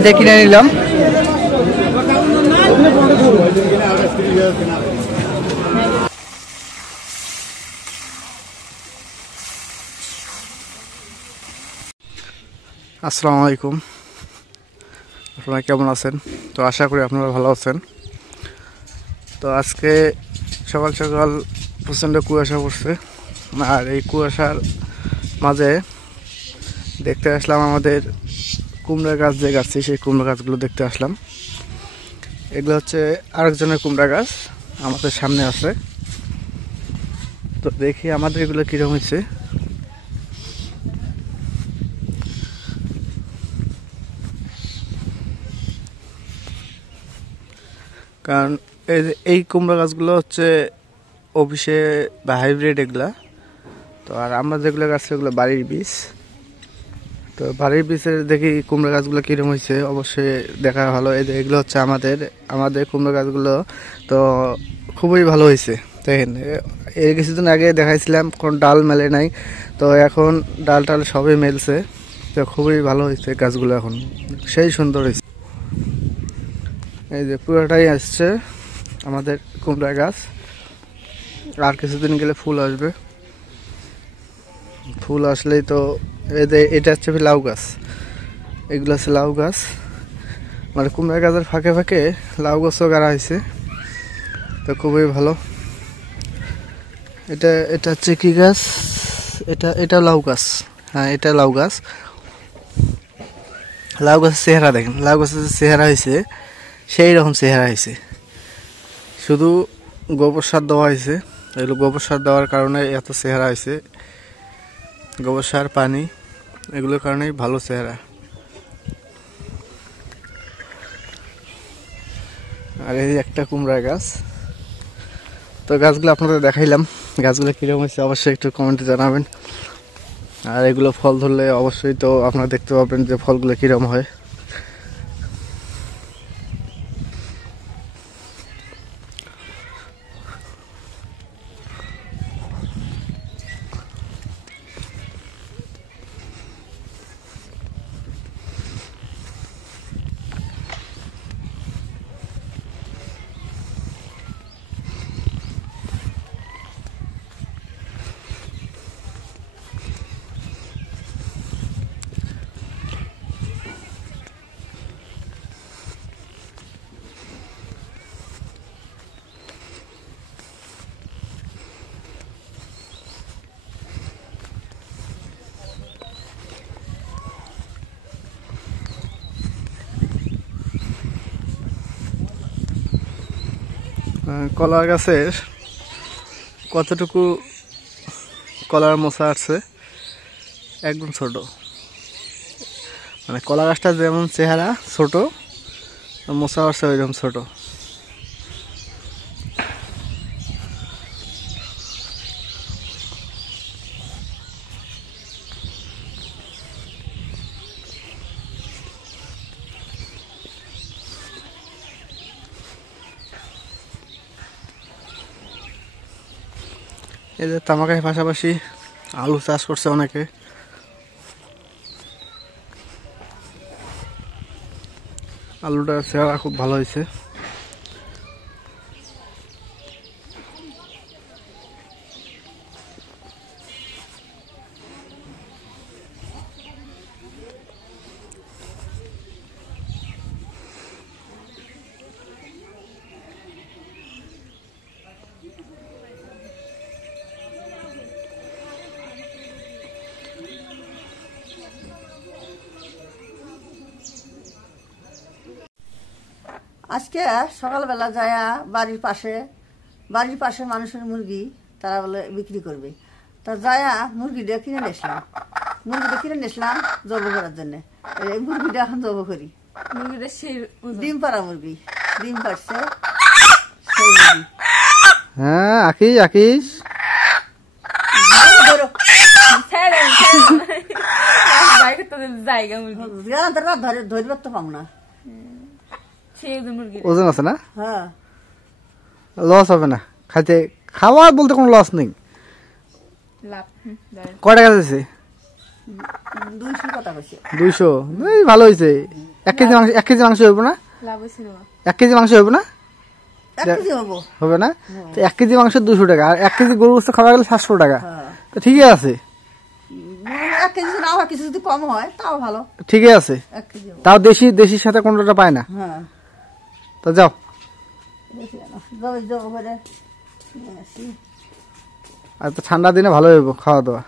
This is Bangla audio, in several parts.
এটা কিনে নিলাম। আসসালামু আলাইকুম, আপনারা কেমন আছেন? তো আশা করি আপনারা ভালো আছেন। তো আজকে সকাল সকাল প্রচণ্ড কুয়াশা পড়ছে, আর এই কুয়াশার মাঝে দেখতে আসলাম আমাদের কুমড়া গাছ যে গাছছি, সেই কুমড়া গাছগুলো দেখতে আসলাম। এগুলো হচ্ছে আরেকজনের কুমড়া গাছ, আমাদের সামনে আছে। তো দেখি আমাদের এগুলো কীরকম হয়েছে। কারণ এই কুমড়া গাছগুলো হচ্ছে অফিসে বা হাইব্রিড এগুলা। তো আর আমরা যেগুলো গাছ সেগুলো বাড়ির বীজ। তো বাড়ির বীজের দেখি কুমড়া গাছগুলো কীরকম হয়েছে, অবশ্যই দেখা ভালো। এগুলো হচ্ছে আমাদের কুমড়া গাছগুলো তো খুবই ভালো হয়েছে। দেখেন, এর কিছুদিন আগে দেখাইছিলাম কোন ডাল মেলে নাই, তো এখন ডাল টাল সবই মেলছে। তো খুবই ভালো হয়েছে গাছগুলো, এখন সেই সুন্দর হয়েছে। এই যে পুরোটাই আসছে আমাদের কুমড়া গাছ, আর কিছুদিন গেলে ফুল আসবে। ফুল আসলেই তো এটা হচ্ছে লাউ গাছ, এগুলো আছে লাউ গাছ। মানে কুমড়া গাছের ফাঁকে ফাঁকে লাউ গাছও গাড়া হয়েছে, তো খুবই ভালো। এটা হচ্ছে কি গাছ? এটা লাউ গাছ। হ্যাঁ, এটা লাউ গাছ। লাউ গাছের চেহারা দেখেন, লাউ গাছের চেহারা হয়েছে সেই রকম চেহারা হয়েছে। শুধু গোবর সার দেওয়া হয়েছে, এগুলো গোবর সার দেওয়ার কারণে এত চেহারা হয়েছে। গোবর সার, পানি, এগুলোর কারণেই ভালো চেহারা। আর এই একটা কুমড়া গাছ। তো গাছগুলো আপনাদের দেখাইলাম, গাছগুলো কীরকম হয়েছে অবশ্যই একটু কমেন্টে জানাবেন। আর এগুলো ফল ধরলে অবশ্যই তো আপনারা দেখতে পাবেন যে ফলগুলো কীরকম হয়। কলা গাছের কতটুকু কলার মোচা আসছে, একদম ছোট। মানে কলা গাছটা যেমন চেহারা ছোট, মোচা আসছে ওইরকম ছোট। এই যে তামাকের পাশাপাশি আলু চাষ করছে অনেকে। আলুটার চেহারা খুব ভালো হয়েছে। আজকে সকালবেলা যায়া বাড়ির পাশে মানুষের মুরগি তারা বলে বিক্রি করবে, তা যায়া মুরগিটা কিনে নিয়েছিলাম জব করার জন্য। এই মুরগিটা এখন জব করি। মুরগিটা সেই ডিম পাড়া মুরগি, ডিম পাড়ছে সেই মুরগি। হ্যাঁ, আকিস ধরবার তো পাবো না, ওজন আছে না? হ্যাঁ, লস হবে না খাইতে, খাওয়া বলতে কোনো লস নেই। কয় টাকা দিয়েছে? 200 কথা কইছে। 200, ভালো হয়েছে। 1 কেজি মাংস হইব না? লাভ হইছে না 1 কেজি মাংস হইব না? 1 কেজি হবো। হবে না? তো 1 কেজি মাংস 200 টাকা আর 1 কেজি গরু গোশত খাওয়া গেলে 700 টাকা। তো ঠিকই আছে। 1 কেজি না হয় কিছু যদি কম হয় তাও ভালো। ঠিকই আছে। 1 কেজি হবো। তাও দেশির সাথে কোনটা পায় না। হ্যাঁ। তো যাও। যাবো করে নিয়ে আসি। আর তো ঠান্ডা দিনে ভালো হইব খাওয়া দাওয়া।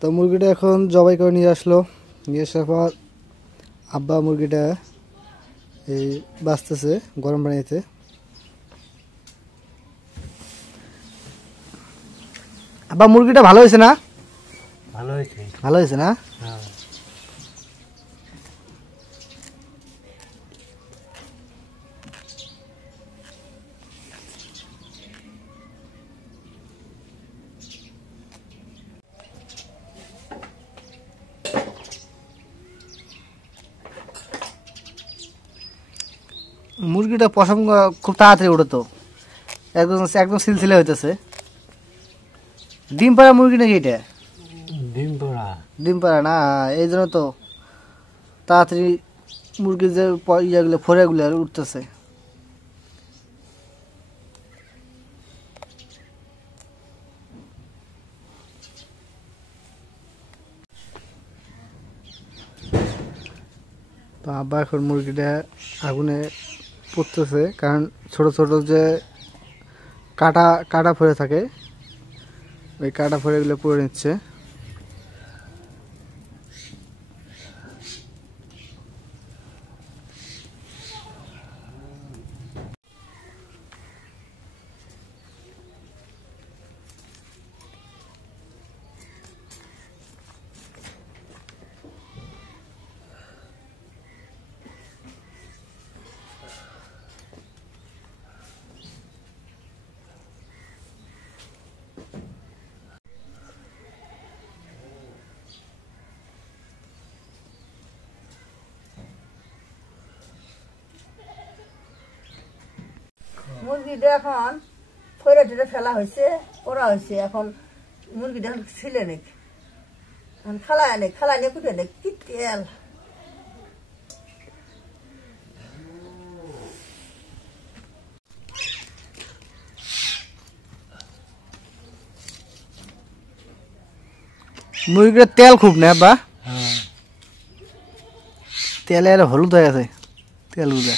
তো মুরগিটা এখন জবাই করে নিয়ে আসলো, নিয়ে আসার পর আব্বা মুরগিটা এই বাঁচতেছে গরম পানিতে। আব্বা মুরগিটা ভালো হয়েছে না? ভালো হয়েছে না? মুরগিটা পশম খুব তাড়াতাড়ি উঠতো, একদম একদম সিলসিলে হইতেছে। ডিম পাড়া মুরগি নাকি এটা? ডিম পাড়া না, এই জন্য তো তাড়াতাড়ি মুরগির যে ইয়েগুলো ফোড়াগুলো উঠতেছে। তো আব্বা এখন মুরগিটা আগুনে পুড়তেছে, কারণ ছোট ছোট যে কাটা ফোড়ে থাকে ওই কাটা ফোড়েগুলো পুড়ে নিচ্ছে। মুরগিটা এখন ফেরে টেরে ফেলা হয়েছে, করা হয়েছে। এখন মুরগিটা ছিলে নেই, এখন খালায় নিয়ে কুটে নেই। কি তেল! মুরগির তেল খুব না বা তেলে আর হলুদ হয়ে গেছে, তেলগুলো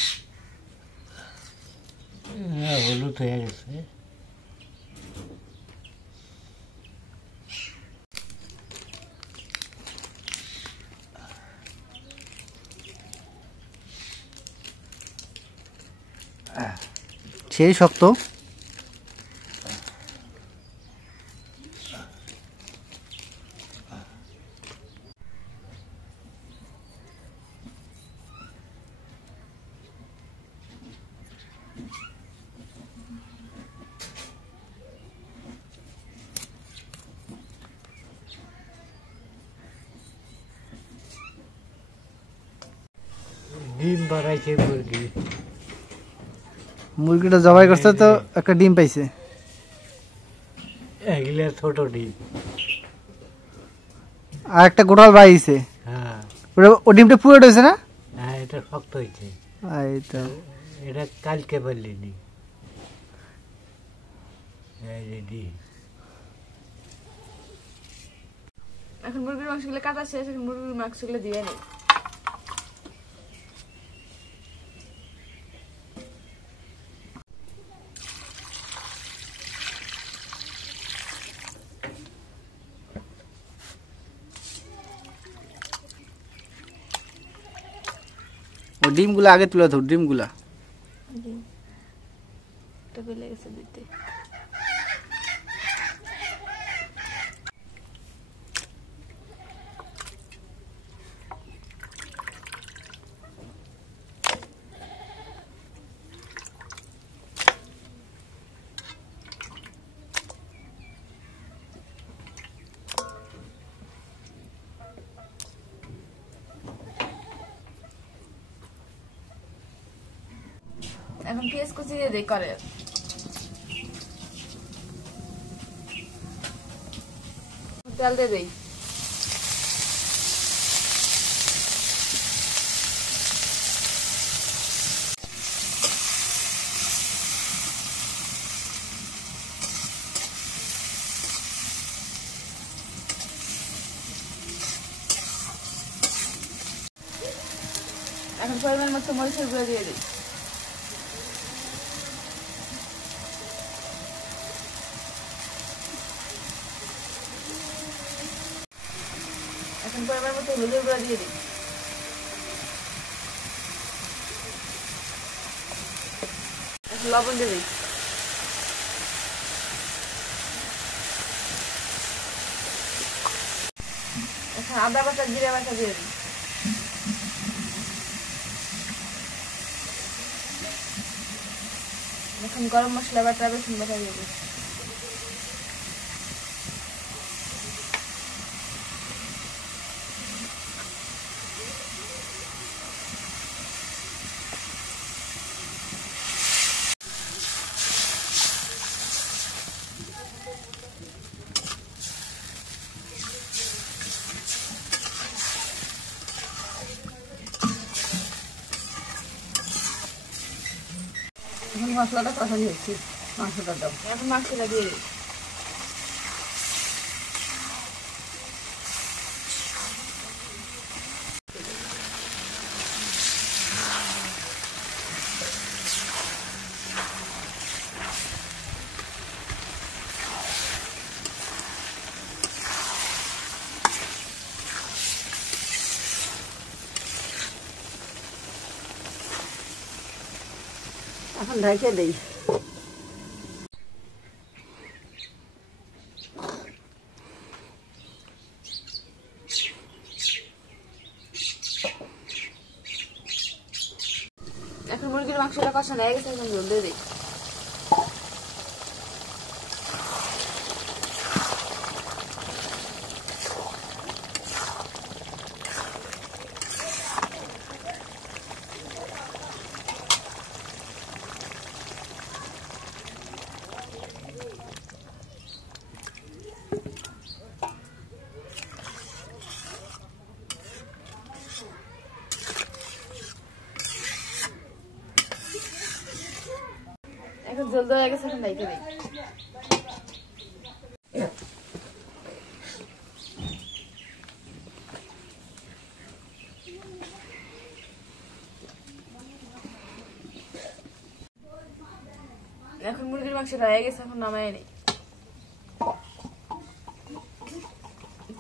হলুদ হয়ে গেছে। সেই শক্ত। ডিম বাড়াইছে মুরগি। মুরগিটা জবাই করছে তো একটা ডিম পাইছে। এগুলা ছোট ডিম। আর একটা গোটাল বাইছে। হ্যাঁ, ও ডিমটা পুরো হয়েছে না? হ্যাঁ, এটা শক্ত হয়েছে। এই তো এটা কালকে বললিনি। ডিম এখন মুরগির মাংসগুলো কাটা শেষ, এখন মুরগির মাংসগুলো দিয়ে নেই। ও ডিমগুলো আগে তুলে ধর, ডিমগুলা তো গলে গেছে দিতে। এখন পেঁয়াজ কুচি দিয়ে দেই করে। তেল দিয়ে দেই। এখন পরিমাণ মতো মরিচের গুঁড়ো দিয়ে দিই। এখন পরিমাণ মতো হলুদের গুঁড়ো দিয়ে দিই। এখন লবণ দিয়ে দিই। এখন আদা বাটা জিরা বাটা দিয়ে দিই। এখন গরম মশলা বাটা রসুন বাটা দিয়ে দিই। এখন মশলাটা কষানি হচ্ছে, মাংসটা দাও। এখন মাংসটা দিয়ে দিই। এখন ঢেকে দেই। এখন মুরগির মাংসটা কষানো হয়ে গেছে, এখন জল দিয়ে দিই। এখন জল দেওয়া গেছে, এখন ঢেকে দিই। এখন মুরগির মাংসটা হয়ে গেছে, এখন নামাই নেই।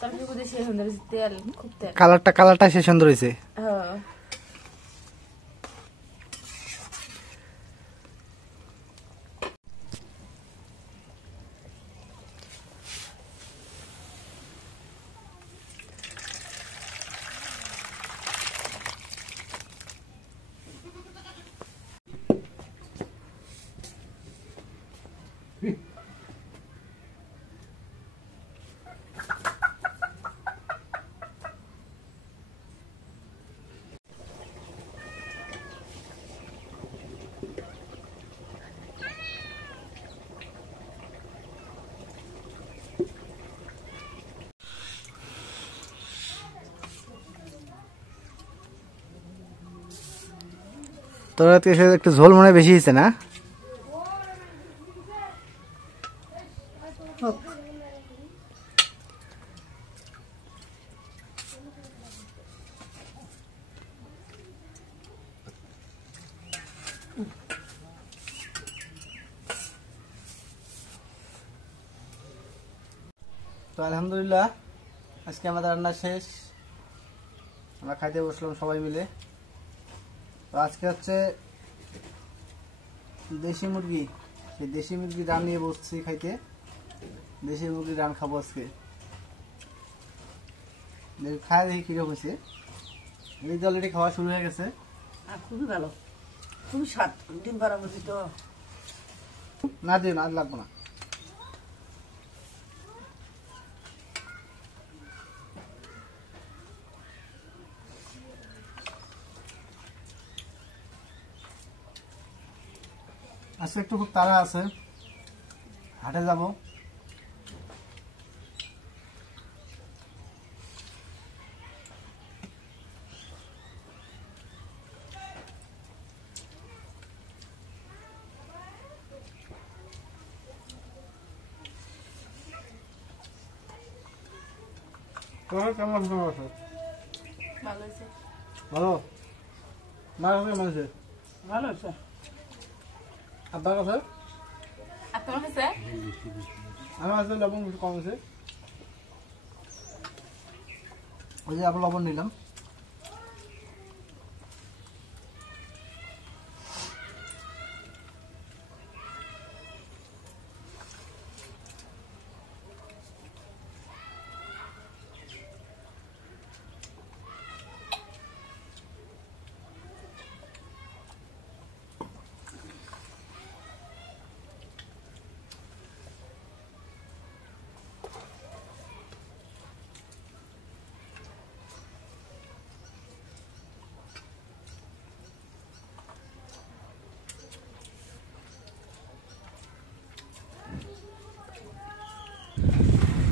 তরকারি বুঝে শেষ হয়ে গেছে, তেল খুব তেল। কালারটা সে সুন্দর হয়েছে। হ্যাঁ তোর আজকে একটু ঝোল মনে হয় বেশি হয়েছে না? হোক। তো আলহামদুলিল্লাহ আজকে আমাদের রান্না শেষ, আমরা খাইতে বসলাম সবাই মিলে। তো আজকে হচ্ছে দেশি মুরগি, সেই দেশি মুরগি রান নিয়ে বসছি খাইতে। দেশি মুরগি রান খাবো আজকে, খায় দেখি কিরকম হয়েছে। এই যে অলরেডি খাওয়া শুরু হয়ে গেছে। খুবই ভালো, খুবই স্বাদ। ডিম পাড়া মুরগি তো না দিও না, আর লাগবো না। আজকে একটু খুব তাড়া আছে, হাটে যাব। কেমন আছে? ভালো হয়েছে। ভালো। মার কাছে কেমন আছে? ভালো আছে। আব্বার কাছে? আপনার কাছে? আমার কাছে লবণ একটু কম আছে। ওই যে আবার লবণ নিলাম।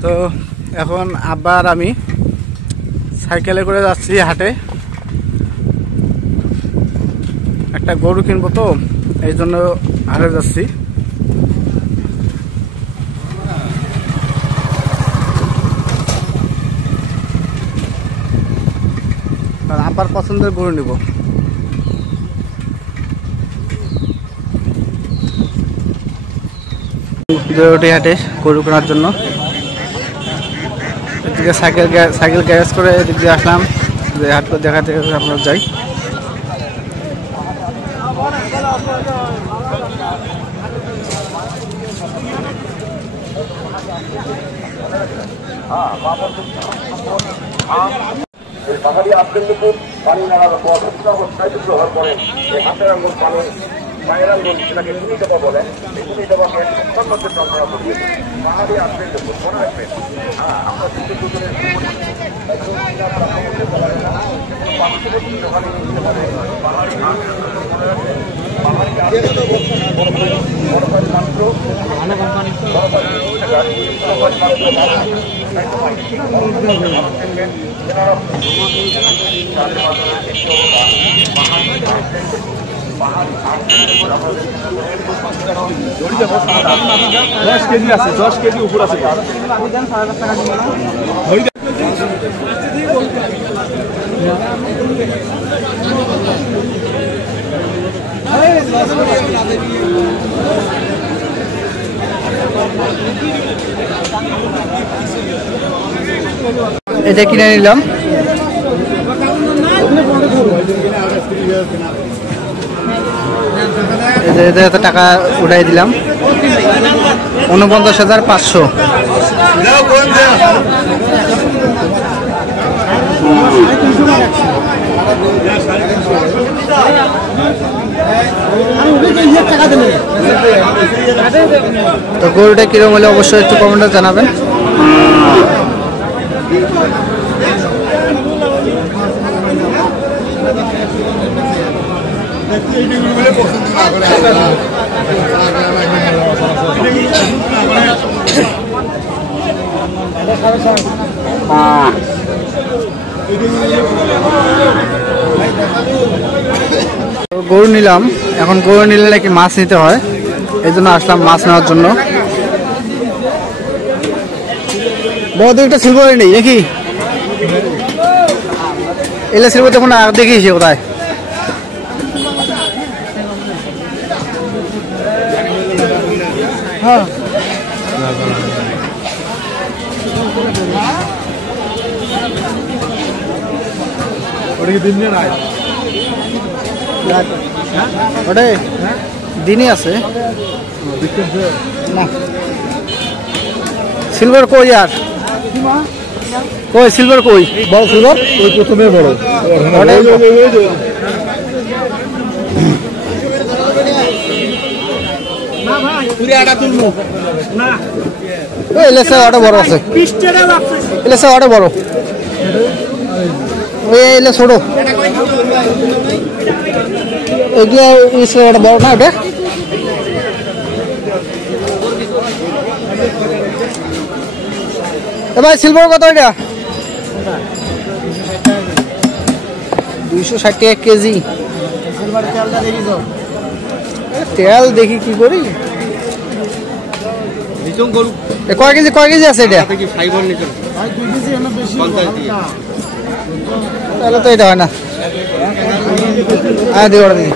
তো এখন আব্বা আর আমি সাইকেলে করে যাচ্ছি হাটে। একটা গরু কিনবো তো এই জন্য হাটে যাচ্ছি। আর আব্বার পছন্দের গরু নিব। জরুরি হাটে গরু কেনার জন্য এদিকে সাইকেল গ্যারেজ করে এদিক দিয়ে আসলাম যে হাট করে দেখাতে আমরা যাই। পাহাড়ি আব্দুল্লপুর পানি নাড়ার পর অবস্থায় ব্যবহার করেন এই হাতের আঙ্গুল পানি পায়ের আঙ্গুল সেটাকে ভূমি দেবা বলেন। এই ভূমি দেবাকে একশন মধ্যে চন্দ্রা করিয়ে পাহাড়ি আব্দুল্লপুর মনে রাখবেন। আমরা কিন্তু দুজনের পাহাড়ি দশ কেজি আছে, 10 কেজি উপর আছে। এটা কিনে নিলাম। এত টাকা উঠাই দিলাম 49,500। তো গরুটা কিরকম হলে অবশ্যই একটু কমেন্টে জানাবেন। গরু নিলাম, এখন গরু নিলে নাকি মাছ নিতে হয়, এই জন্য আসলাম মাছ নেওয়ার জন্য। বড় একটা সিলভার নেই দেখি, এলে সিলভার তখন দেখিস কোথায়। হ্যাঁ ওটাই দিনই আছে না। সিলভার কই আর কই সিলভার কই বড় সিলভার ওই প্রথমে বড় ওটা বড় আছে, ওটা বড় ওই এলে ছোট এগুলো ওটা বড় না ওটা। ভাই সিলভার কত এটা? 260 টাকা কেজি। তেল দেখি কি করি কয় কেজি আছে এটা? তাহলে তো এটা হয় না। হ্যাঁ দিই, ওটা দিই।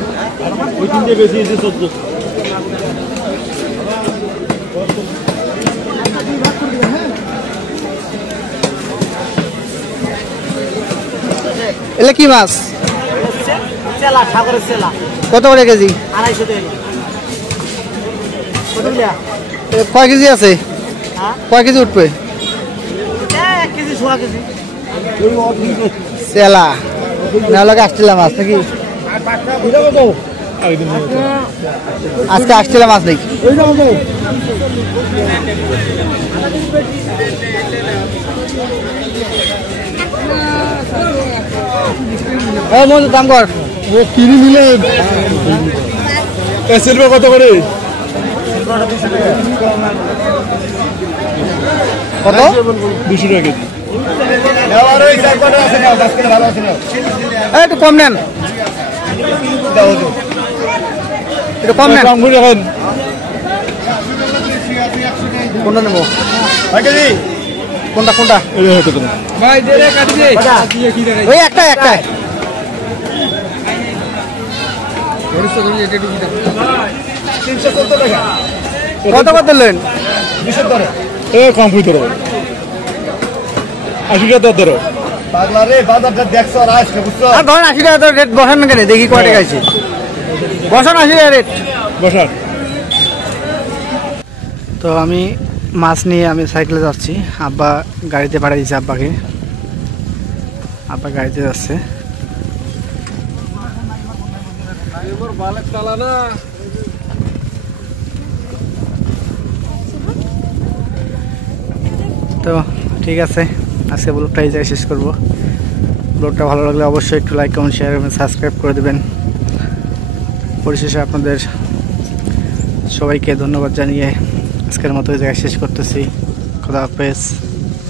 ওই তিনটে বেশি এসে 14। এলে কি মাছ? চেলা, সাগরের চেলা, কত করে কেজি? 250 টাকা। কত লিয়া? কয় কেজি আছে? হ্যাঁ? কয় কেজি উঠবে? 1 কেজি, 1.5 কেজি। সেলা না লাগে আসছিলাম মাছ নাকি? আজকে আসছিলাম মাছ নাকি? দাম কর। ও কিনে নিলেন সিলভার কত করে? কত? 200 টাকা কেজি। একটু কম নেন, একটু কম নেন। দাম করে এখন কোনটা নেবো? কোনটা? এই হতো তো ওই একটা। কত কত নেন? এ কম কই ধরো 80 টাকা ধরো। আর ধরেন 80 টাকা তো রেট বসান না কেন? দেখি কয় টাকা আছে বসান। 80 টাকা রেট বসার তো আমি মাছ নিয়ে আমি সাইকেলে যাচ্ছি। আব্বা গাড়িতে পাঠিয়ে দিয়েছে আব্বাকে। আব্বা গাড়িতে যাচ্ছে। তো ঠিক আছে, আজকে ব্লগটা এই জায়গায় শেষ করবো। ব্লগটা ভালো লাগলে অবশ্যই একটু লাইক, কমেন্ট, শেয়ার এবং সাবস্ক্রাইব করে দেবেন। পরিশেষে আপনাদের সবাইকে ধন্যবাদ জানিয়ে আজকের মতো এই জায়গায় শেষ করতেছি। খোদা হাফেজ।